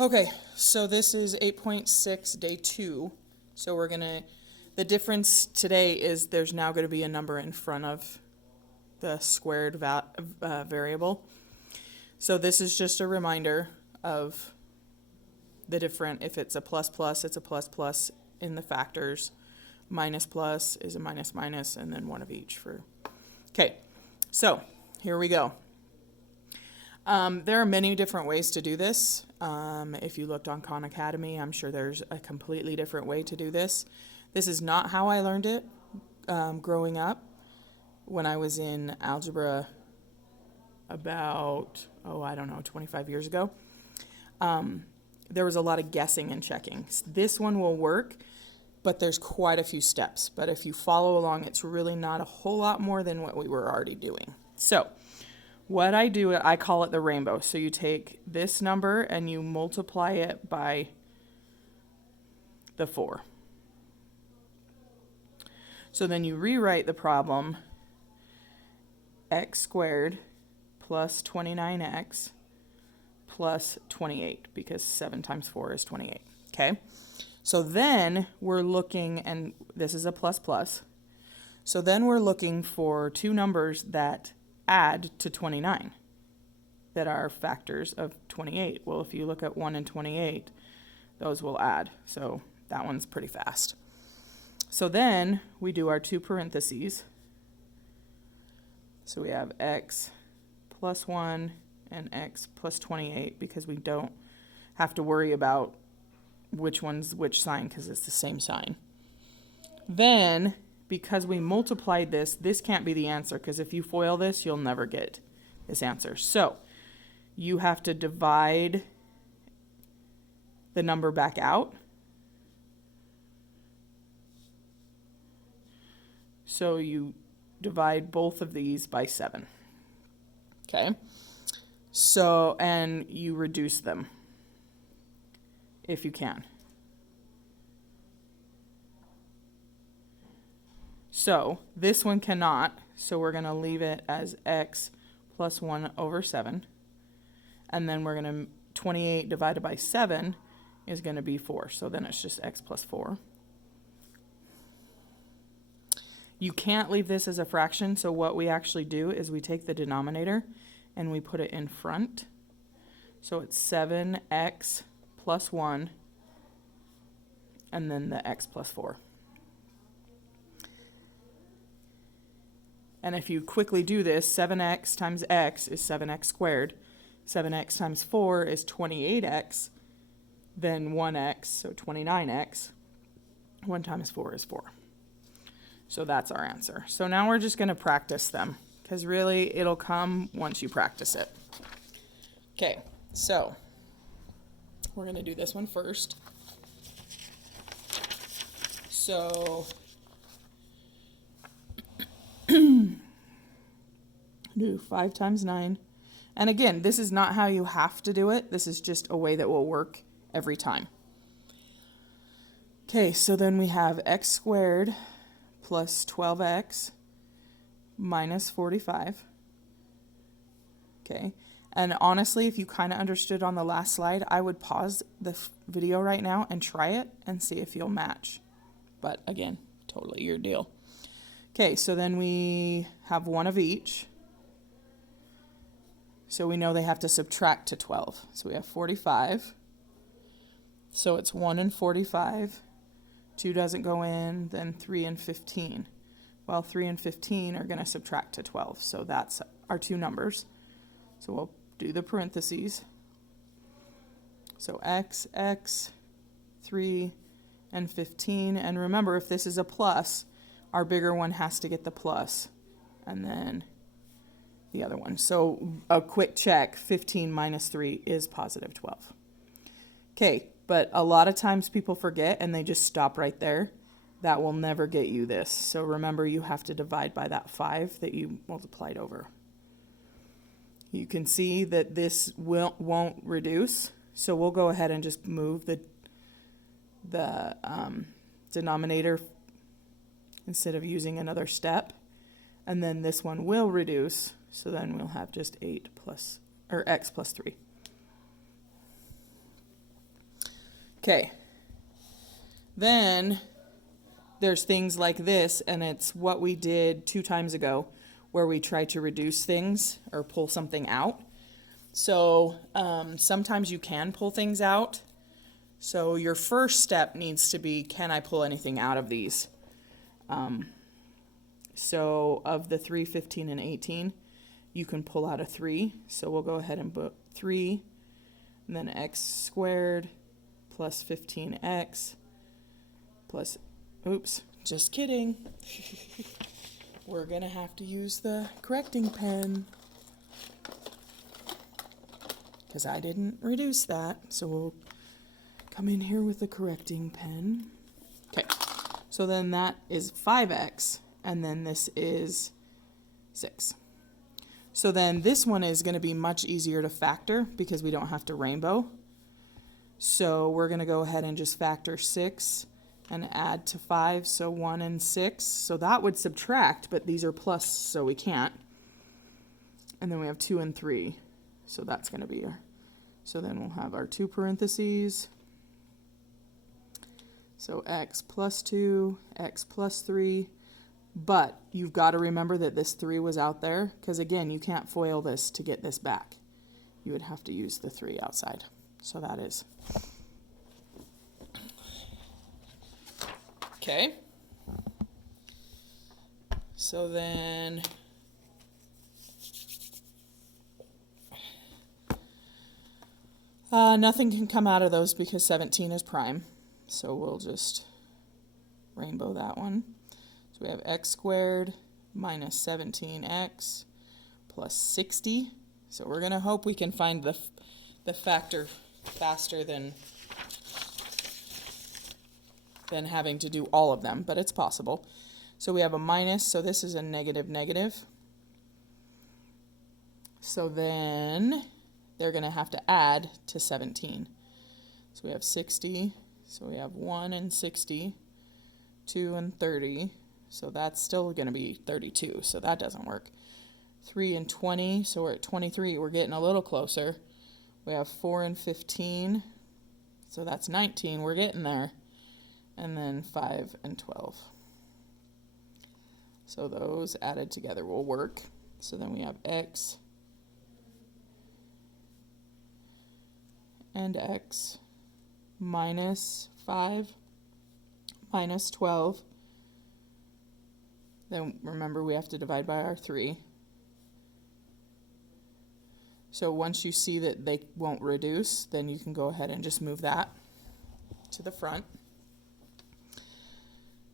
Okay, so this is 8.6 day 2. So the difference today is there's now going to be a number in front of the squared variable. So this is just a reminder of the different, if it's a plus plus, it's a plus plus in the factors. Minus plus is a minus minus, and then one of each for. Okay, so here we go. There are many different ways to do this. If you looked on Khan Academy, I'm sure there's a completely different way to do this. This is not how I learned it growing up. When I was in algebra about, 25 years ago, there was a lot of guessing and checking. This one will work, but there's quite a few steps. But if you follow along, it's really not a whole lot more than what we were already doing. So what I do, I call it the rainbow. So you take this number and you multiply it by the 4. So then you rewrite the problem, x squared plus 29x plus 28, because 7 times 4 is 28. Okay? So then we're looking, and this is a plus plus. So then we're looking for two numbers that add to 29 that are factors of 28. Well, if you look at 1 and 28, those will add. So that one's pretty fast. So then we do our two parentheses. So we have x plus 1 and x plus 28, because we don't have to worry about which one's which sign because it's the same sign. Then, because we multiplied this, this can't be the answer, because if you FOIL this, you'll never get this answer. So you have to divide the number back out. So you divide both of these by 7. Okay? So, and you reduce them if you can. So this one cannot, so we're going to leave it as x plus 1 over 7. And then we're going to, 28 divided by 7 is going to be 4. So then it's just x plus 4. You can't leave this as a fraction, so what we actually do is we take the denominator and we put it in front. So it's 7x plus 1, and then the x plus 4. And if you quickly do this, 7x times x is 7x squared. 7x times 4 is 28x. Then 1x, so 29x. 1 times 4 is 4. So that's our answer. So now we're just going to practice them, because really it'll come once you practice it. Okay, so we're going to do this one first. So do 5 times 9. And again, this is not how you have to do it. This is just a way that will work every time. Okay, so then we have x squared plus 12x minus 45. Okay, and honestly, if you kind of understood on the last slide, I would pause the video right now and try it and see if you'll match. But again, totally your deal. Okay, so then we have one of each. So we know they have to subtract to 12. So we have 45. So it's 1 and 45. 2 doesn't go in, then 3 and 15. Well, 3 and 15 are going to subtract to 12. So that's our two numbers. So we'll do the parentheses. So x, 3, and 15. And remember, if this is a plus, our bigger one has to get the plus. And then the other one. So a quick check, 15 minus 3 is positive 12. Okay, but a lot of times people forget and they just stop right there. That will never get you this. So remember, you have to divide by that 5 that you multiplied over. You can see that this won't reduce. So we'll go ahead and just move the denominator instead of using another step. And then this one will reduce. So then we'll have just 8 plus, or x plus 3. Okay. Then there's things like this, and it's what we did 2 times ago, where we try to reduce things or pull something out. So sometimes you can pull things out. So your first step needs to be, can I pull anything out of these? So of the 3, 15, and 18, you can pull out a 3. So we'll go ahead and put 3, and then x squared plus 15x plus, oops, just kidding. We're going to have to use the correcting pen because I didn't reduce that. So we'll come in here with the correcting pen. Okay, so then that is 5x, and then this is 6. So then this one is going to be much easier to factor because we don't have to rainbow. So we're going to go ahead and just factor 6 and add to 5, so 1 and 6. So that would subtract, but these are plus, so we can't. And then we have 2 and 3, so that's going to be our, so then we'll have our 2 parentheses. So x plus 2, x plus 3, but you've got to remember that this 3 was out there, because again, you can't FOIL this to get this back. You would have to use the 3 outside. So that is. Okay. So then nothing can come out of those because 17 is prime. So we'll just rainbow that one. So we have x squared minus 17x plus 60. So we're going to hope we can find the factor faster than having to do all of them, but it's possible. So we have a minus, so this is a negative negative. So then they're going to have to add to 17. So we have 60, so we have 1 and 60, 2 and 30, so that's still going to be 32, so that doesn't work. 3 and 20, so we're at 23, we're getting a little closer. We have 4 and 15, so that's 19, we're getting there. And then 5 and 12. So those added together will work. So then we have x and x minus 5 minus 12. Then remember we have to divide by our 3. So once you see that they won't reduce, then you can go ahead and just move that to the front.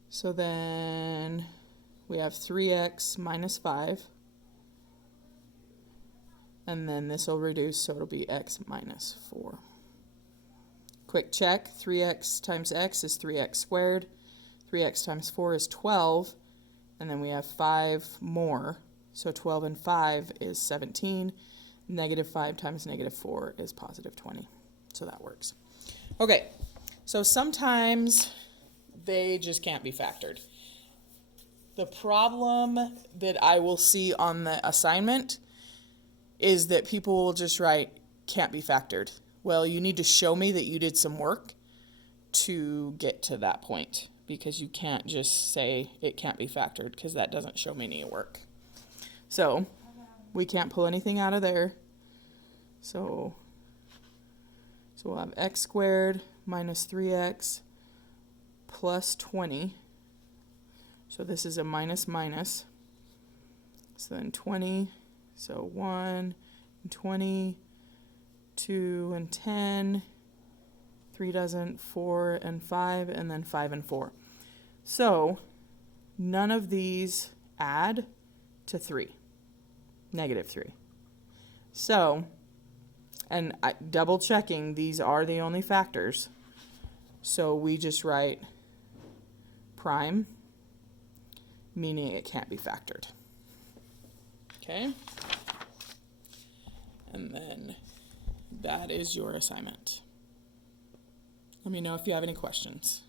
So then we have 3x minus 5. And then this will reduce, so it'll be x minus 4. Quick check, 3x times x is 3x squared. 3x times 4 is 12. And then we have 5 more. So 12 and 5 is 17. Negative 5 times negative 4 is positive 20. So that works. Okay, so sometimes they just can't be factored. The problem that I will see on the assignment is that people will just write, can't be factored. Well, you need to show me that you did some work to get to that point, because you can't just say it can't be factored, because that doesn't show me any work. So we can't pull anything out of there. So we'll have x squared minus 3x plus 20. So this is a minus minus. So then 20, so 1 and 20, 2 and 10, 3 doesn't, 4 and 5, and then 5 and 4. So none of these add to 3, negative 3. So, and double checking, these are the only factors. So we just write prime, meaning it can't be factored. Okay? And then that is your assignment. Let me know if you have any questions.